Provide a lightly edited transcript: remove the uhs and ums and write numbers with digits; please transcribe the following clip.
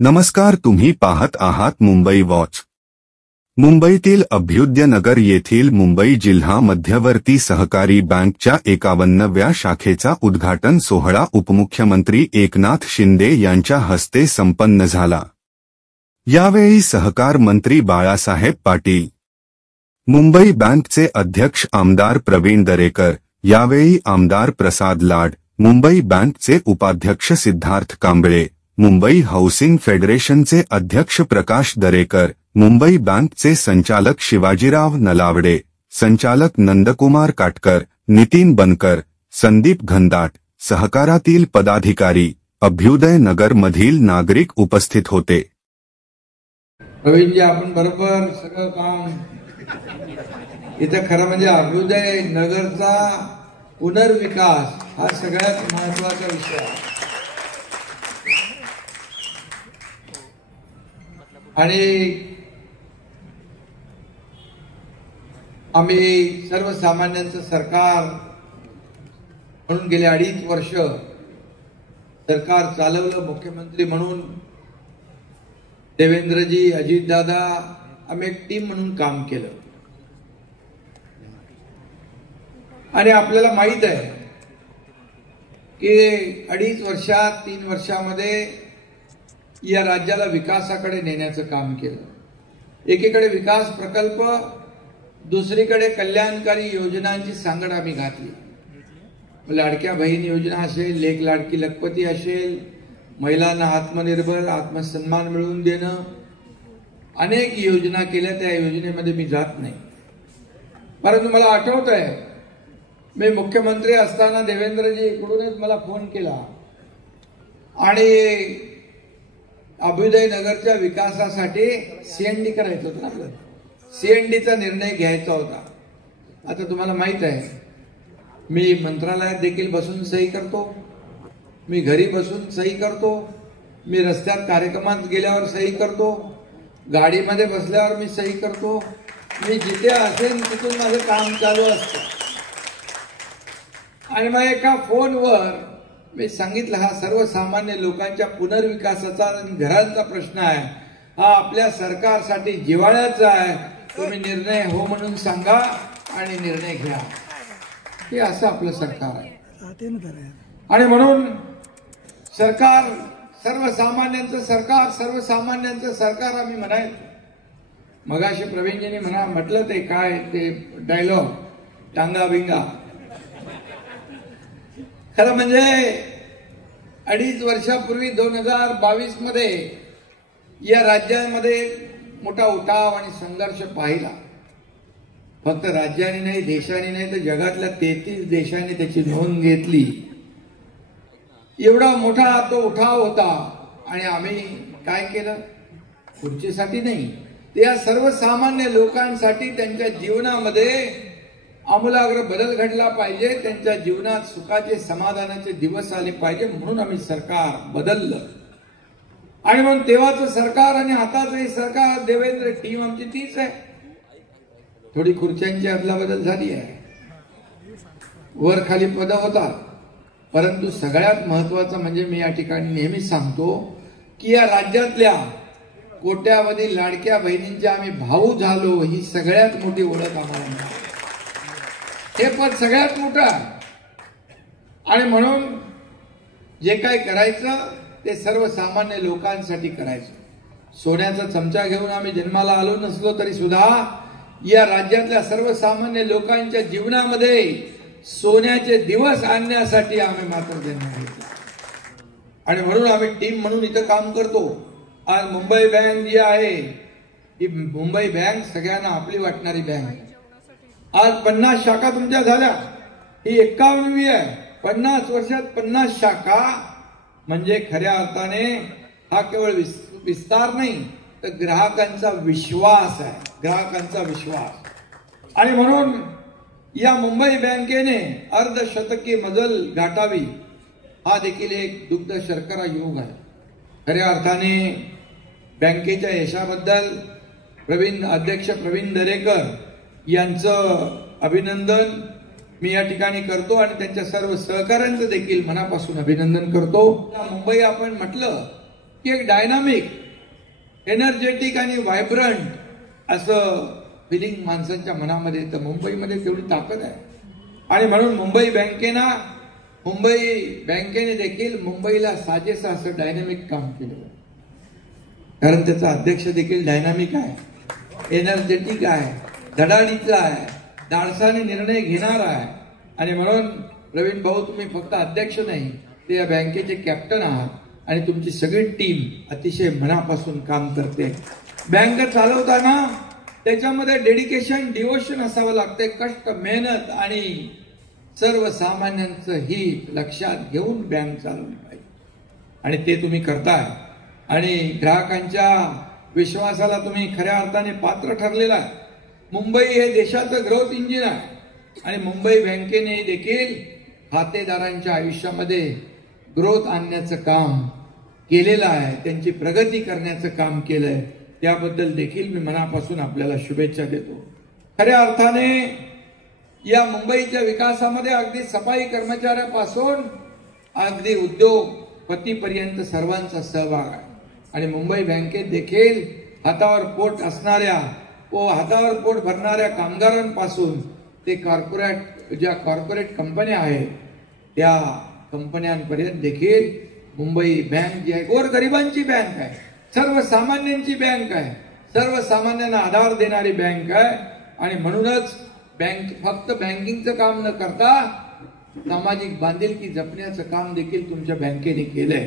नमस्कार, तुम्ही पाहत आहात मुंबई वॉच। मुंबईतील अभ्युदयनगर येथील मुंबई जिल्हा मध्यवर्ती सहकारी बँकच्या 51व्या शाखेचा उद्घाटन सोहळा उपमुख्यमंत्री एकनाथ शिंदे यांच्या हस्ते संपन्न झाला। यावेळी सहकार मंत्री बाळासाहेब पाटील, मुंबई बँकचे अध्यक्ष आमदार प्रवीण दरेकर, यावेळी आमदार प्रसाद लाड, मुंबई बँकचे उपाध्यक्ष सिद्धार्थ कांबळे, मुंबई हाऊसिंग फेडरेशनचे अध्यक्ष प्रकाश दरेकर, मुंबई बँकचे संचालक शिवाजीराव नलावडे, संचालक नंदकुमार काटकर, नितीन बनकर, संदीप घनदाट, सहकारातील पदाधिकारी, अभ्युदय नगर मधील नागरिक उपस्थित होते। प्रवीणजी, आपण बरोबर सगळं काम इथं खरं म्हणजे अभ्युदय नगरचा पुनर्विकास हा सगळ्यात महत्त्वाचा विषय आहे। आणि आम्ही सर्वसामान्यांचं सरकार म्हणून गेले 2.5 वर्ष सरकार चालवलं। मुख्यमंत्री म्हणून देवेंद्रजी, अजितदादा, आम्ही एक टीम म्हणून काम केलं। आणि आपल्याला माहित आहे की 2.5 वर्षात 3 वर्षामध्ये या राज्याला विकासाकडे नेण्याचं काम केलं। एकीकडे विकास प्रकल्प, दुसरीकडे कल्याणकारी योजनांची सांगड आम्ही घातली। लाडक्या बहीण योजना असेल, लेक लाडकी लखपती असेल, महिलांना आत्मनिर्भर आत्मसन्मान मिळवून देणं, अनेक योजना केल्या। त्या योजनेमध्ये मी जात नाही, परंतु मला आठवत आहे मी मुख्यमंत्री असताना देवेंद्रजी इकडूनच मला फोन केला आणि अभ्युदय नगरच्या विकासासाठी सीएनडी करायचं होतं आपल्याला, सीएनडीचा निर्णय घ्यायचा होता। आता तुम्हाला माहित आहे मी मंत्रालयात देखील बसून सही करतो, मी घरी बसून सही करतो, मी रस्त्यात कार्यक्रमात गेल्यावर सही करतो, गाडीमध्ये बसल्यावर मी सही करतो, मी जिथे असेल तिथून माझं काम चालू असतं। आणि मग एका फोनवर मी सांगितलं, हा सर्वसामान्य लोकांच्या पुनर्विकासाचा आणि घरांचा प्रश्न आहे, हा आपल्या सरकारसाठी जिव्हाळ्याचा आहे। तुम्ही निर्णय हो म्हणून सांगा आणि निर्णय घ्या। हे असं आपलं सरकार आहे। आणि म्हणून सरकार सर्वसामान्यांचं सरकार, सर्वसामान्यांचं सरकार आम्ही म्हणायचं। मगाशी प्रवीणजींनी म्हटलं ते काय ते डायलॉग, टांगा बिंगा। खरं म्हणजे 2.5 वर्षापूर्वी 2022 मध्ये या राज्यामध्ये मोठा उठाव आणि संघर्ष पाहिला। फक्त राज्याने नाही, देशाने नाही, तर जगातल्या 33 देशांनी त्याची नोंद घेतली। एवढा मोठा तो उठाव होता आणि आम्ही काय केलं? खुर्चीसाठी नाही, ते या सर्वसामान्य लोकांसाठी त्यांच्या जीवनामध्ये आमूलाग्र बदल घडला पाहिजे, त्यांच्या जीवनात सुखाचे समाधानाचे दिवस आले पाहिजे, म्हणून आम्ही सरकार बदललं। आणि म्हणून तेव्हाचं सरकार आणि आताचं सरकार, देवेंद्र टीम आमची तीच आहे। थोडी खुर्च्यांची अदलाबदल झाली आहे, वर खाली पद होतात, परंतु सगळ्यात महत्वाचं म्हणजे मी या ठिकाणी नेहमी सांगतो की या राज्यातल्या कोट्यावधी लाडक्या बहिणींचे आम्ही भाऊ झालो, ही सगळ्यात मोठी ओळख आम्हाला मिळाली। हे पद सगळ्यात मोठं आहे। आणि म्हणून जे काही करायचं ते सर्वसामान्य लोकांसाठी करायचं। सोन्याचा चमचा घेऊन आम्ही जन्माला आलो नसलो तरी सुद्धा या राज्यातल्या सर्वसामान्य लोकांच्या जीवनामध्ये सोन्याचे दिवस आणण्यासाठी आम्ही मात्र जन्म घेतला। आणि म्हणून आम्ही टीम म्हणून इथं काम करतो। आज मुंबई बँक जी आहे, ही मुंबई बँक सगळ्यांना आपली वाटणारी बँक। आज 50 शाखा तुमच्या झाल्या, ही 51वी आहे। 50 वर्षात 50 शाखा म्हणजे खऱ्या अर्थाने हा केवळ विस्तार नाही, तर ग्राहकांचा विश्वास आहे, ग्राहकांचा विश्वास। आणि म्हणून या मुंबई बँकेने अर्धशतकी मजल गाठावी, हा देखील एक दुग्ध शर्करा योग आहे। खऱ्या अर्थाने बँकेच्या यशाबद्दल अध्यक्ष प्रवीण दरेकर यांचं अभिनंदन मी या ठिकाणी करतो आणि त्यांच्या सर्व सहकाऱ्यांचं देखील मनापासून अभिनंदन करतो। मुंबई आपण म्हटलं की एक डायनामिक, एनर्जेटिक आणि व्हायब्रंट असं फिलिंग माणसांच्या मनामध्ये येतं. मुंबईमध्ये तेवढी ताकद आहे. आणि म्हणून मुंबई बँकेने देखील मुंबईला साजेसं असं डायनामिक काम केलं. कारण त्याचा अध्यक्ष देखील डायनामिक आहे, एनर्जेटिक आहे, धडाडीचा आहे, धाडसाने निर्णय घेणार आहे. आणि म्हणून प्रवीण भाऊ, तुम्ही फक्त अध्यक्ष नाही, ते या बँकेचे कॅप्टन आहात आणि तुमची सगळी टीम अतिशय मनापासून काम करते. बँक चालवताना त्याच्यामध्ये डेडिकेशन, डिवोशन असावं लागते, कष्ट, मेहनत आणि सर्वसामान्यांचं हित लक्षात घेऊन बँक चालवली पाहिजे. आणि ते तुम्ही करताय. आणि ग्राहकांच्या विश्वासाला तुम्ही खऱ्या अर्थाने पात्र ठरलेला आहे. मुंबई हे देशाचं ग्रोथ इंजिन आहे. आणि मुंबई बँकेने देखील खातेदारांच्या आयुष्यामध्ये ग्रोथ आणण्याचं काम केलेलं आहे, त्यांची प्रगती करण्याचं काम केलंय. त्याबद्दल देखील मी मनापासून आपल्याला शुभेच्छा देतो. खऱ्या अर्थाने या मुंबईच्या विकासामध्ये अगदी सफाई कर्मचाऱ्यापासून अगदी उद्योगपतीपर्यंत सर्वांचा सहभाग आहे. आणि मुंबई बँकेत देखील हातावर पोट असणाऱ्या व हातावर पोट भरणाऱ्या कामगारांपासून ते कॉर्पोरेट कंपन्या आहेत, त्या कंपन्यांपर्यंत देखील मुंबई बँक जी आहे गोरगरिबांची बँक आहे, सर्वसामान्यांची बँक आहे, सर्वसामान्यांना आधार देणारी बँक आहे. आणि म्हणूनच बँक फक्त बँकिंगचं काम न करता सामाजिक बांधिलकी जपण्याचं काम देखील तुमच्या बँकेने केलंय.